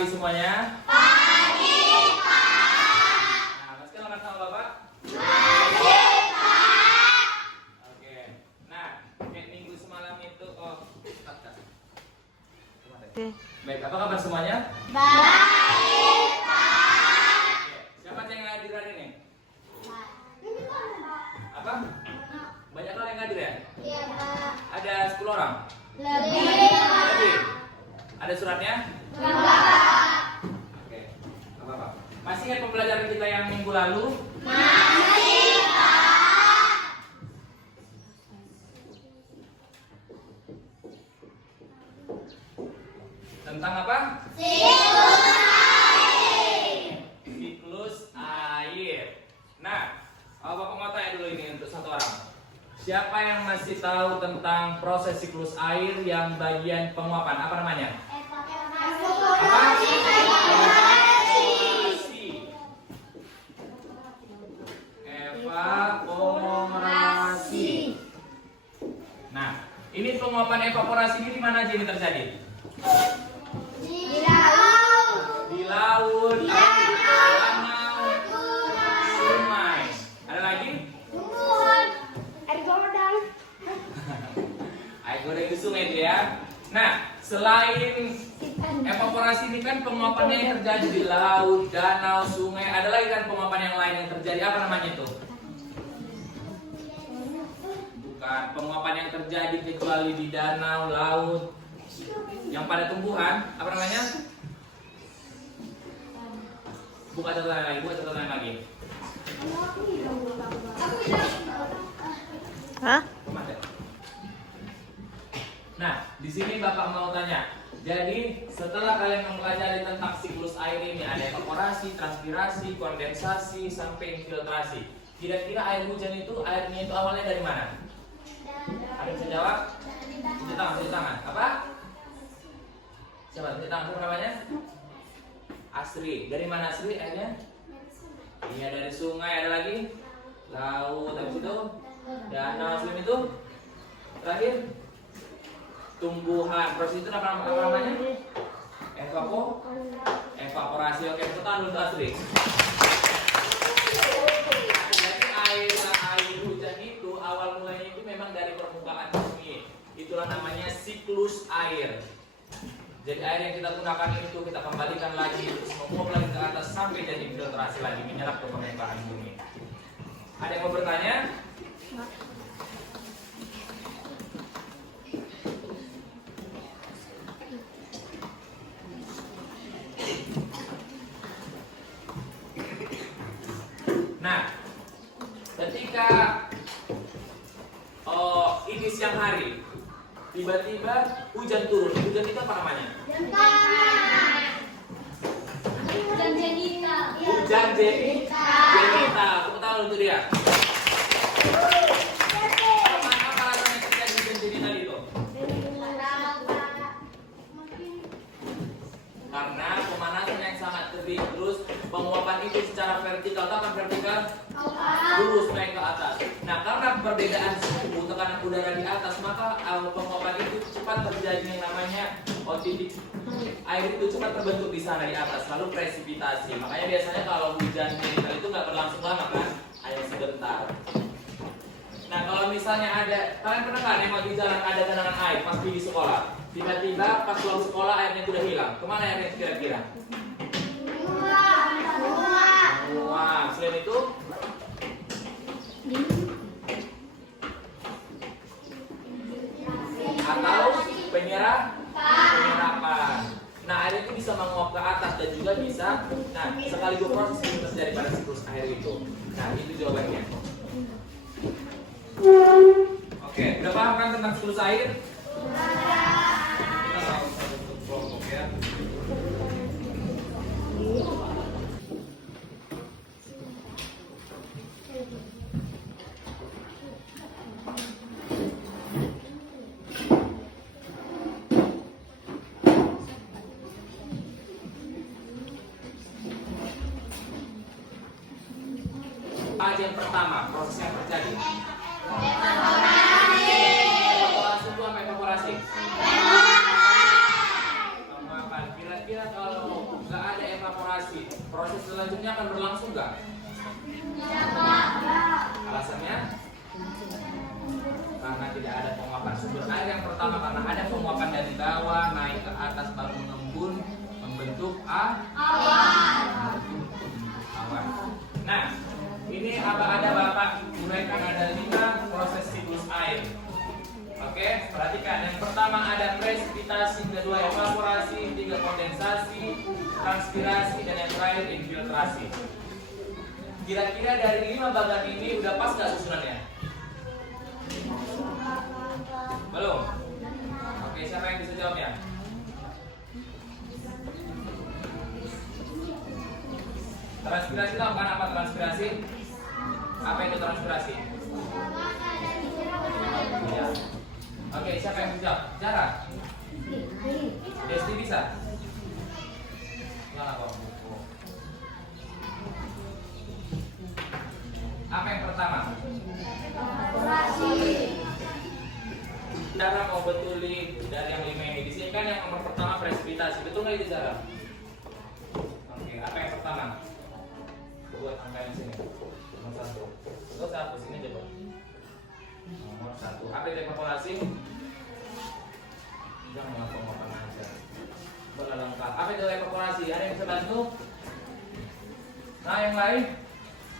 pagi semuanya. Pagi, Pak. Nah, masih makan sama Bapak? Pagi, Pak. Oke. Nah, kayak minggu semalam itu Baik, apa kabar semuanya? Baik, Pak. Oke. Siapa yang hadir hari ini? Apa? Banyak orang yang hadir ya? Iya, Pak. Ada 10 orang? Lebih. Lebih. Ada suratnya? Enggak. Oke. Gak apa-apa. Masih ingat pembelajaran kita yang minggu lalu? Masih, Pak. Tentang apa? Siklus air. Siklus air. Nah, Bapak mau tanya dulu ini untuk satu orang. Siapa yang masih tahu tentang proses siklus air yang bagian penguapan? Apa namanya? Evaporasi. Evaporasi. Nah, ini penguapan evaporasi ini di mana aja ini terjadi? Di laut. Di laut, danau, sungai. Ada lagi? Tumbuhan. Air godang. Air goreng di sungai itu ya. Nah, selain evaporasi ini kan penguapannya yang terjadi di laut, danau, sungai. Ada lagi kan penguapan yang lain yang terjadi. Apa namanya itu? Bukan penguapan yang terjadi kecuali di danau, laut. Yang pada tumbuhan, apa namanya? Buka catatan lagi, buka catatan lagi. Hah? Nah, di sini Bapak mau tanya. Jadi, setelah kalian mempelajari tentang siklus air ini, ada evaporasi, transpirasi, kondensasi, sampai infiltrasi. Kira-kira air hujan itu, airnya itu awalnya dari mana? Ada yang bisa jawab? Tunjuk tangan, tunjuk tangan. Apa? Siapa? Tunjuk tangan, siapa namanya? Asri. Dari mana Asri airnya? Iya, dari sungai. Ada lagi? Laut, habis itu? Danau, selain itu? Terakhir? Tumbuhan. Proses itu apa namanya? Evaporasi. Oke, tepuk tangan untuk Asri. Jadi air hujan itu awal mulanya itu memang dari permukaan bumi. Itulah namanya siklus air. Jadi air yang kita gunakan itu kita kembalikan lagi terus menguap lagi ke atas sampai jadi filtrasi lagi menyerap ke permukaan bumi. Ada yang mau bertanya? Nah, ketika ini siang hari, tiba-tiba hujan turun. Hujan itu apa namanya? Hujan jenita. Hujan jenita. Tepuk tangan untuk dia. Apa alasannya terjadi hujan jenita itu? Karena pemanasan yang sangat tebing, terus penguapan itu secara vertikal, tahan vertikal lurus naik ke atas. Nah, karena perbedaan suhu tekanan udara di atas, maka penguapan itu cepat terjadi yang namanya titik air itu cepat terbentuk di sana di atas, lalu presipitasi. Makanya biasanya kalau hujan itu nggak berlangsung lama kan, hanya sebentar. Nah, kalau misalnya ada, kalian pernah nggak nengok di jalan ada genangan air pas pergi sekolah? Tiba-tiba pas pulang sekolah airnya sudah hilang. Kemana airnya kira-kira? Wah, selain itu? Atau penyerapan. Nah, air itu bisa menguap ke atas dan juga bisa, nah, sekaligus proses yang terjadi pada siklus air itu. Nah, itu jawabannya. Oke, udah paham kan tentang siklus air? Kita tahu satu kelompok ya. Yang pertama, proses yang terjadi. Evaporasi itu apa evaporasi? Penguapan. Kira-kira kalau proses selanjutnya akan berlangsung nggak? Alasannya? Karena tidak ada penguapan sumber air yang pertama, karena ada penguapan dari bawah naik ke atas baru mengembun membentuk awan. Nah, ini ada Bapak uraikan ada 5 proses siklus air. Oke, perhatikan. Yang pertama ada presipitasi, kedua evaporasi, tiga kondensasi, transpirasi, dan yang terakhir infiltrasi. Kira-kira dari 5 bagian ini udah pas nggak susunannya? Belum? Oke, siapa yang bisa jawab ya? Transpirasi itu apa transpirasi? Apa itu transpirasi? Ya. Oke, siapa yang bisa jawab? Zara? Desti bisa? Mana kok? Apa yang pertama? Zara mau betulin dari yang 5 ini. Di sini kan yang nomor pertama presipitasi. Betul nggak itu Zara? Oke, apa yang pertama? Buat angka yang sini. Nomor 1. Terus satu sini coba. Nomor 1. Apa itu evaporasi? Jangan ngomong-ngomong aja. Bola lengkap. Apa itu evaporasi? Ada yang bisa bantu? Nah, yang lain?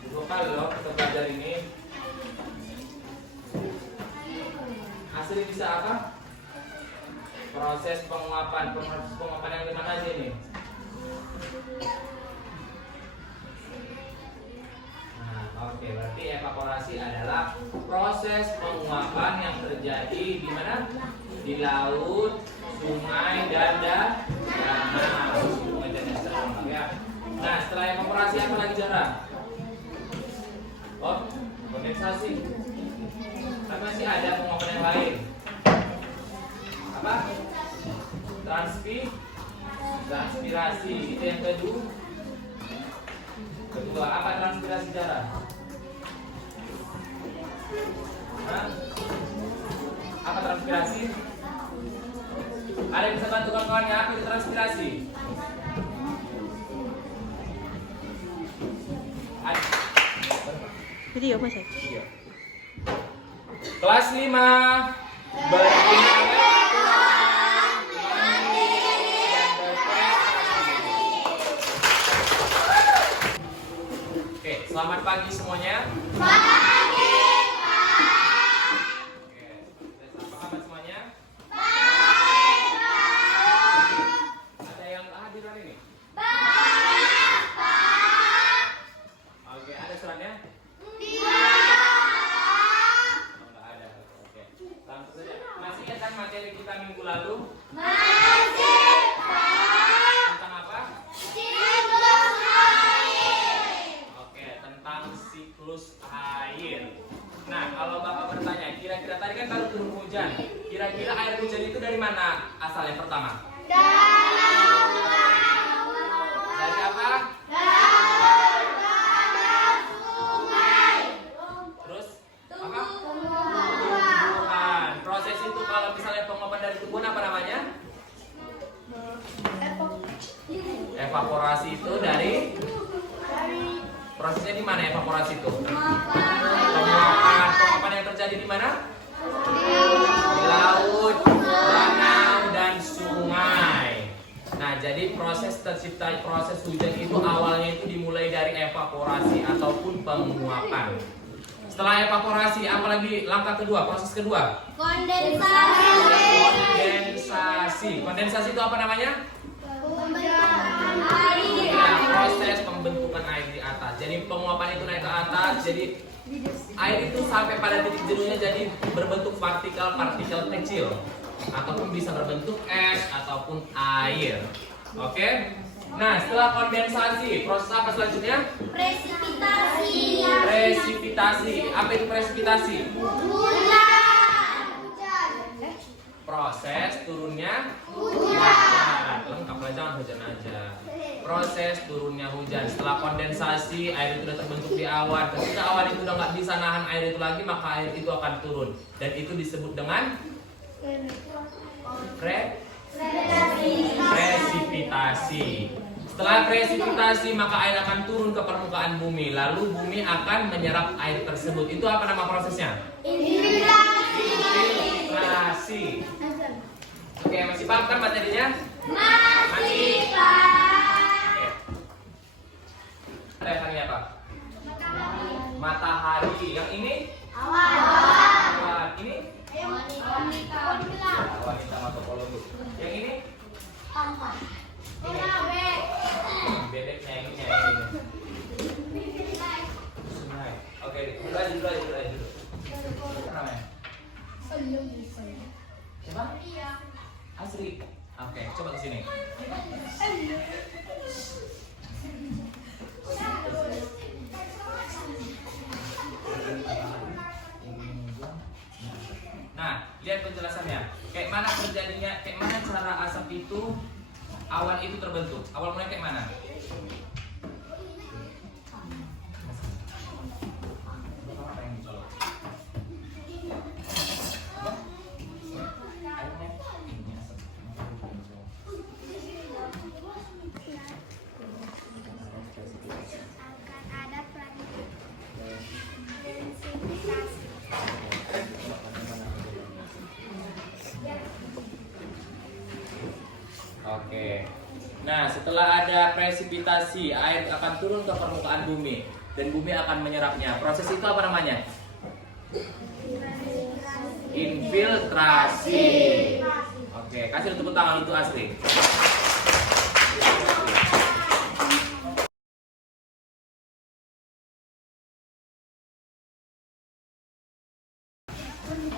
Dua kali loh kita belajar ini. Hasilnya bisa apa? Proses penguapan. Proses penguapan yang dimana aja ini? Oke, berarti evaporasi adalah proses penguapan yang terjadi di mana? Di laut, sungai, dan danau. Ya. Nah, setelah evaporasi apa lagi Zara? Oh, kondensasi. Tapi masih ada penguapan yang lain. Apa? Transpirasi. Itu yang kedua. Kedua, apa transpirasi Zara? Apa transpirasi? Ada yang bisa bantu kawan-kawannya apa itu transpirasi? Video Mas ya? Iya. Kelas 5 Oke, selamat pagi semuanya. Pagi, Pak. Oke, apa kabar semuanya? Baik, Pak. Ada yang hadir hari ini? Banyak, Pak. Oke, ada suratnya? Tidak ada. Oke. Langsung saja. Masih ingat kan materi kita minggu lalu? Masih, Pak. Tentang apa? Siklus air. Oke, tentang siklus air. Nah, kalau Bapak bertanya, kira-kira tadi kan baru turun hujan. Kira-kira air hujan itu dari mana asalnya pertama? Dari apa? Terus apa? Tumbuhan. Proses itu kalau misalnya penguapan dari tumbuhan apa namanya? Evaporasi itu dari prosesnya di mana evaporasi itu? Penguapan yang terjadi di mana? Di laut, danau, dan sungai. Nah, jadi proses tercipta proses hujan itu awalnya itu dimulai dari evaporasi ataupun penguapan. Setelah evaporasi, apalagi langkah kedua, proses kedua? Kondensasi. Kondensasi itu apa namanya? Ya, proses pembentukan air di atas. Jadi penguapan itu naik ke atas, jadi air itu sampai pada titik jenuhnya jadi berbentuk partikel-partikel kecil ataupun bisa berbentuk es ataupun air. Oke? Nah, setelah kondensasi, proses apa selanjutnya? Presipitasi. Presipitasi. Apa itu presipitasi? Hujan. Proses turunnya hujan. Lengkap lah, jangan hujan aja. Proses turunnya hujan. Setelah kondensasi, air itu sudah terbentuk di awan. Ketika awan itu udah nggak bisa nahan air itu lagi, maka air itu akan turun. Dan itu disebut dengan presipitasi. Setelah presipitasi maka air akan turun ke permukaan bumi. Lalu bumi akan menyerap air tersebut. Itu apa nama prosesnya? Infiltrasi. Oke, masih paham kan materinya? Masih, Pak. Oke. Ada yang apa? Matahari. Yang ini? Awan. Ini? Wanita matopologi. Yang ini? Bebeknya ini. Sungai. Oke, dulu aja. Apa namanya? Siapa? Asri. Oke, coba ke sini. Nah, lihat penjelasannya. Kayak mana terjadinya, kayak mana cara asap itu, awan itu terbentuk. Awal mulai kayak mana? Apa yang dicolok? Ini asap. Oke. Nah, setelah ada presipitasi, air akan turun ke permukaan bumi dan bumi akan menyerapnya. Proses itu apa namanya? Infiltrasi. Oke, kasih tepuk tangan untuk Asri.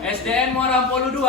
SDN Muara Polu 2.